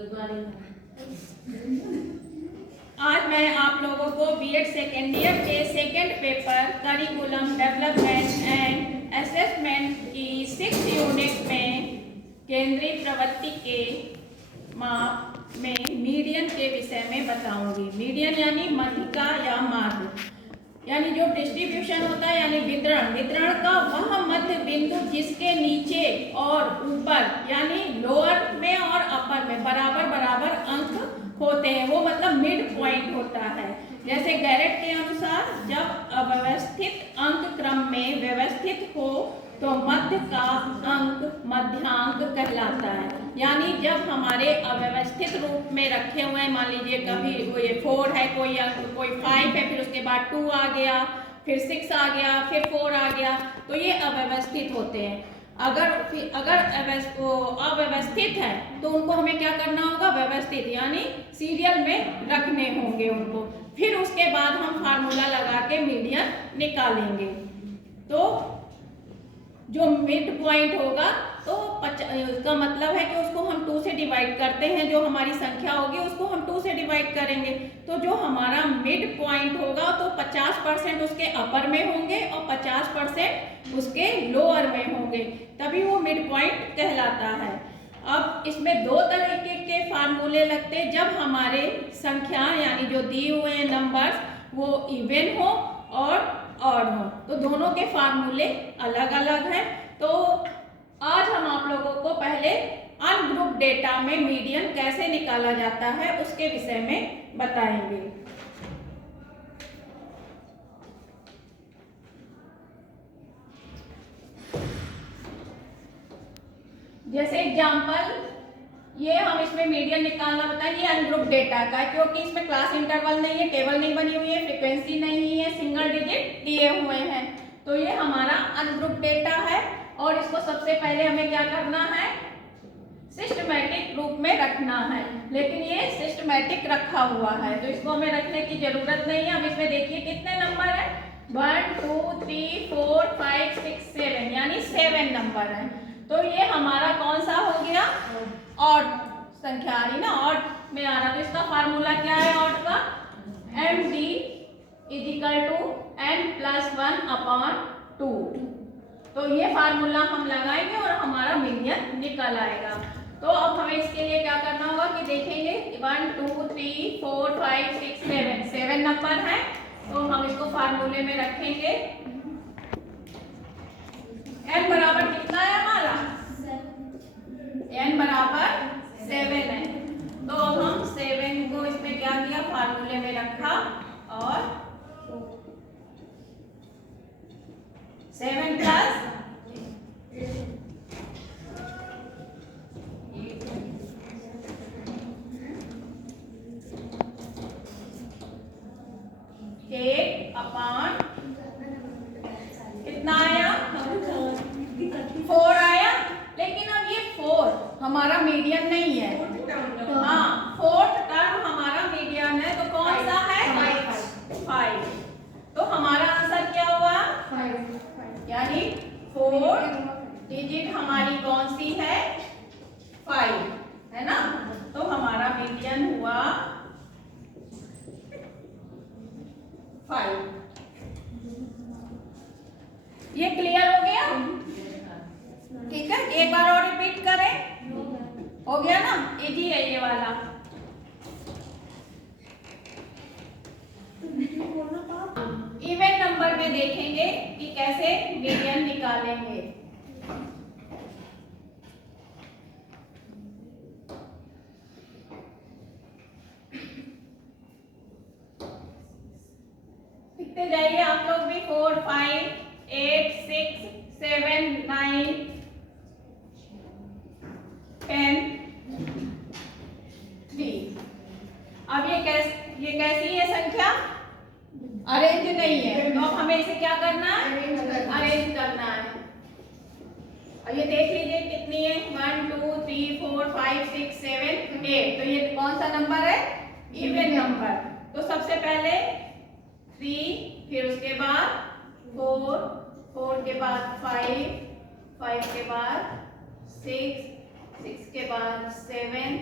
Good morning. आज मैं आप लोगों को बीएड सेकेंड ईयर के second paper curriculum development and assessment की 6 यूनिट में केंद्रीय प्रवृत्ति के माप में मीडियन के विषय में बताऊंगी। मीडियन यानी मध्यिका या माध्य, यानी जो डिस्ट्रीब्यूशन होता है यानी वितरण। वितरण का वह मध्य बिंदु जिसके नीचे और ऊपर यानी लोअर में और अपर में बराबर बराबर अंक होते हैं, वो मतलब मिड पॉइंट होता है। जैसे गैरेट के अनुसार जब अव्यवस्थित अंक क्रम में व्यवस्थित हो तो मध्य का अंक मध्यांक कहलाता है। यानी जब हमारे अव्यवस्थित रूप में रखे हुए हैं, मान लीजिए कभी ये 4 है, कोई अंक कोई 5 है, फिर उसके बाद 2 आ गया, फिर 6 आ गया, फिर 4 आ गया, तो ये अव्यवस्थित होते हैं। अगर अव्यवस्थित है तो उनको हमें क्या करना होगा, व्यवस्थित यानी सीरियल में रखने होंगे उनको। फिर उसके बाद हम फार्मूला लगा के मीडियन निकालेंगे। तो जो मिड पॉइंट होगा तो इसका मतलब है कि उसको हम 2 से डिवाइड करते हैं, जो हमारी संख्या होगी उसको हम 2 से डिवाइड करेंगे। तो जो हमारा मिड पॉइंट होगा तो 50% उसके अपर में होंगे और 50% उसके लोअर में होंगे, तभी वो मिड पॉइंट कहलाता है। अब इसमें 2 तरीके के फार्मूले लगते हैं। जब हमारे संख्या यानी जो दिए हुए नंबर्स वो इवन हो और ऑड हो, तो दोनों के फार्मूले अलग अलग हैं। तो आज हम आप लोगों को पहले अनग्रुप डेटा में मीडियन कैसे निकाला जाता है उसके विषय में बताएंगे। जैसे एग्जांपल ये हम इसमें मीडियन निकालना बताएंगे अनग्रुप डेटा का, क्योंकि इसमें क्लास इंटरवल नहीं है, टेबल नहीं बनी हुई है, फ्रीक्वेंसी नहीं है, सिंगल डिजिट दिए हुए हैं, तो ये हमारा अनग्रुप डेटा है। और इसको सबसे पहले हमें क्या करना है, सिस्टमैटिक रूप में रखना है। लेकिन ये सिस्टमैटिक रखा हुआ है तो इसको हमें रखने की जरूरत नहीं है। अब इसमें देखिए कितने नंबर है, 1 2 3 4 5 6 7 यानी 7 नंबर है। तो ये हमारा कौन सा हो गया, ऑड संख्या आ रही ना, ऑड में आ रहा। तो इसका फार्मूला क्या है ऑड का, md = n+1/2। तो ये फार्मूला हम लगाएंगे और हमारा मीडियन निकल आएगा। तो अब हमें इसके लिए क्या करना होगा कि देखेंगे 1 2 3 4 5 6 7 नंबर है, तो हम इसको फार्मूले में रखेंगे। n बराबर कितना है हमारा, n बराबर 7 है। तो अब हम 7 को इसमें क्या किया, फार्मूले में रखा और 7 प्लस 8 अपॉन कितना आया, 4 आया। लेकिन अब ये 4 हमारा मीडियन नहीं है, हाँ 4th टर्म हमारा मीडियन है, तो कौन सा है 5। तो हमारा आंसर क्या हुआ 5, यानी 4 डिजिट हमारी कौन सी है 5 है ना। तो हमारा मीडियन हुआ 5। ये क्लियर हो गया, ठीक है। एक बार और रिपीट करें, हो गया ना, इजी है ये वाला। इवन नंबर में देखेंगे कि कैसे मीडियन निकालेंगे। लिखते जाइए आप लोग भी, 4 5 8 6 7 9 10 3। अब ये कैसी है संख्या, अरेंज नहीं है, तो अब हमें इसे क्या करना है, अरेंज करना है। और ये देख लीजिए कितनी है, 1 2 3 4 5 6 7 8। तो ये कौन सा नंबर है, इवन नंबर। तो सबसे पहले 3, फिर उसके बाद 4, 4 के बाद 5, 5 के बाद 6, 6 के बाद 7,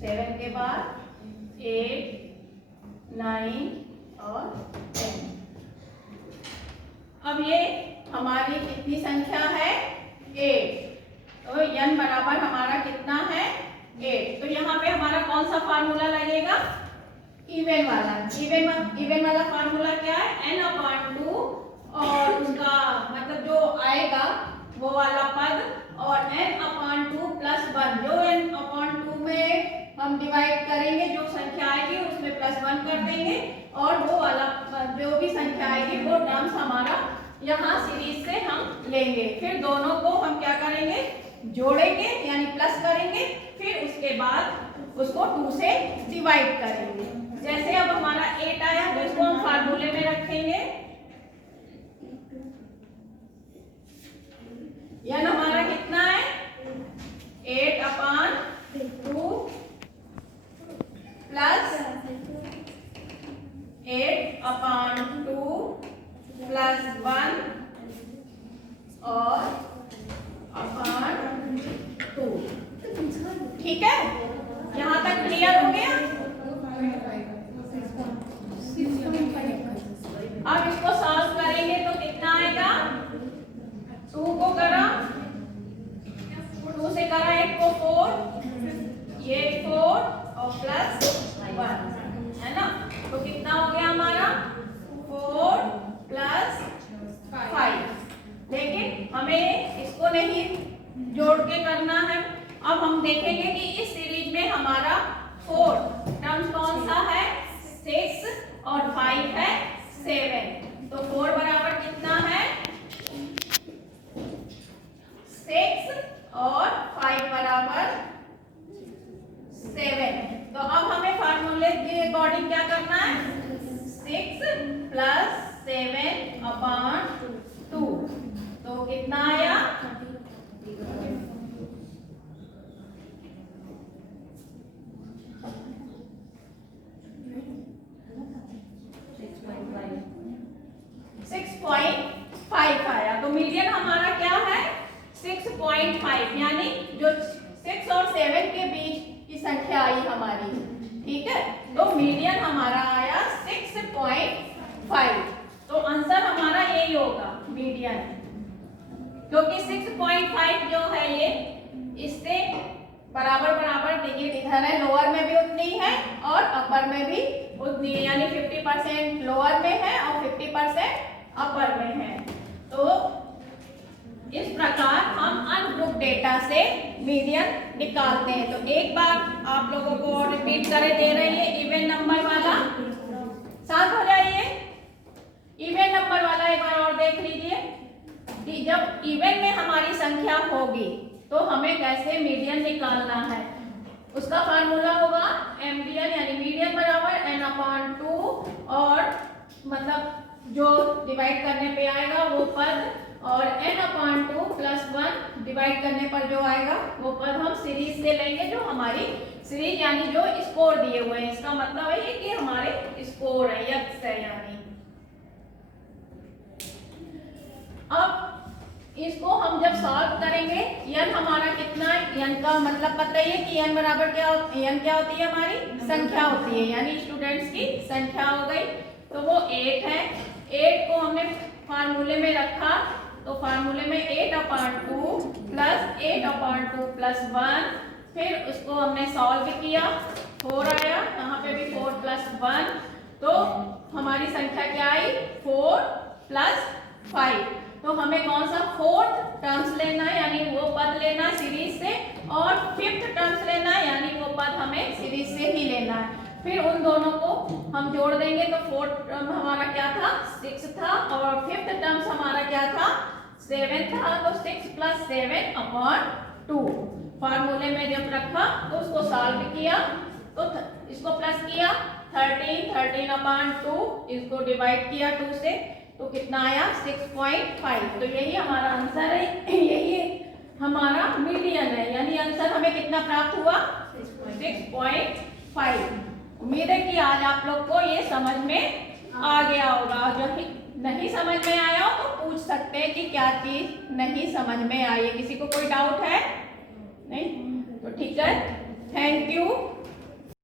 7 के बाद 8, 9 और 10। अब ये हमारी कितनी संख्या है? 8। तो n बराबर हमारा कितना है? 8। तो यहाँ पे हमारा कौन सा फार्मूला लगेगा? इवन वाला। इवन वाला फार्मूला क्या है? n/2 और उसका मतलब जो आएगा वो वाला पद और n/2 प्लस 1। जो n/2 में हम डिवाइड करेंगे, जो संख्या आएगी उसमें प्लस 1 कर देंगे और वो वाला जो भी संख्या आएगी वो टर्म्स हमारा यहाँ सीरीज से हम लेंगे। फिर दोनों को हम क्या करेंगे? जोड़ेंगे यानी प्लस करेंगे। फिर उसके बाद उसको 2 से डिवाइड करेंगे। जैसे अब हमारा 8 आया तो इसको हम फार्मूले में रखेंगे। n हमारा कितना है? 8/2 प्लस 8/2 प्लस 1 और /2। ठीक है, यहाँ तक क्लियर हो गया? अब इसको सॉल्व करेंगे तो कितना आएगा? 2 को करा, 2 से करा 8 को 4, ये 4 और प्लस 1 है ना। तो कितना हो गया हमारा? 4 प्लस 5। लेकिन हमें इसको नहीं जोड़ के करना है। अब हम देखेंगे कि इस सीरीज में हमारा 4 टर्म्स कौन सा है? 6 और 5 है 7। तो 4 बराबर कितना है? 6 और 5 बराबर 7। तो अब हमें फार्मूले के अकॉर्डिंग क्या करना है? 6 प्लस 7/2। तो कितना आया? 6.5 आया। तो मीडियन हमारा क्या है? 6.5, यानी जो 6 और 7 के बीच की संख्या आई हमारी। ठीक है, तो मीडियन हमारा आया 6.5। तो आंसर हमारा यही होगा मीडियन, क्योंकि 6.5 जो है ये इससे बराबर बराबर डिजिट इधर है, लोअर में भी उतनी है और अपर में भी उतनी है, यानी 50% लोअर में है और 50% अपर में है। तो इस प्रकार हम अनग्रुप डेटा से मीडियन निकालते हैं। तो एक बार आप लोगों को रिपीट करे दे रहे हैं। इवन नंबर वाला शांत हो जाइए। इवन नंबर वाला एक बार और देख लीजिए कि जब इवन में हमारी संख्या होगी तो हमें कैसे मीडियन निकालना है। उसका फार्मूला होगा मीडियन, यानी मीडियन बराबर n/2 और मतलब जो डिवाइड करने पे आएगा वो पद और n/2 प्लस 1 डिवाइड करने पर जो आएगा वो पद हम सीरीज से लेंगे, जो हमारी सीरीज यानी जो स्कोर दिए हुए हैं। इसका मतलब है कि हमारे स्कोर है, यक्स है यानी। अब इसको हम जब सॉल्व करेंगे, n हमारा कितना है? n का मतलब पता ही है कि n बराबर क्या होती है? n क्या होती है? हमारी संख्या होती है, यानी स्टूडेंट्स की संख्या हो गई। तो वो 8 है। 8 को हमने फार्मूले में रखा, तो फार्मूले में 8/2 प्लस 8/2 प्लस 1, फिर उसको हमने सॉल्व किया, 4 आया, यहाँ पे भी 4 प्लस 1। तो हमारी संख्या क्या आई? 4 प्लस 5। तो हमें कौन सा 4th टर्म्स लेना है, यानी वो पद लेना है सीरीज से, और 5th टर्म्स लेना है, यानी वो पद हमें सीरीज से ही लेना है। फिर उन दोनों को हम जोड़ देंगे। तो 4th टर्म हमारा क्या था? 6 था और 5th टर्म्स हमारा क्या था? 7 था। तो 6 प्लस 7/2 फार्मूले में जब रखा तो उसको सॉल्व किया, तो इसको प्लस किया 13/2, इसको डिवाइड किया 2 से, तो कितना आया? 6.5। तो यही हमारा आंसर है, यही हमारा मीडियन है, यानी आंसर हमें कितना प्राप्त हुआ? 6.5। उम्मीद है कि आज आप लोग को ये समझ में आ गया होगा। जो नहीं समझ में आया हो तो पूछ सकते हैं कि क्या चीज नहीं समझ में आई है। किसी को कोई डाउट है? नहीं? तो ठीक है।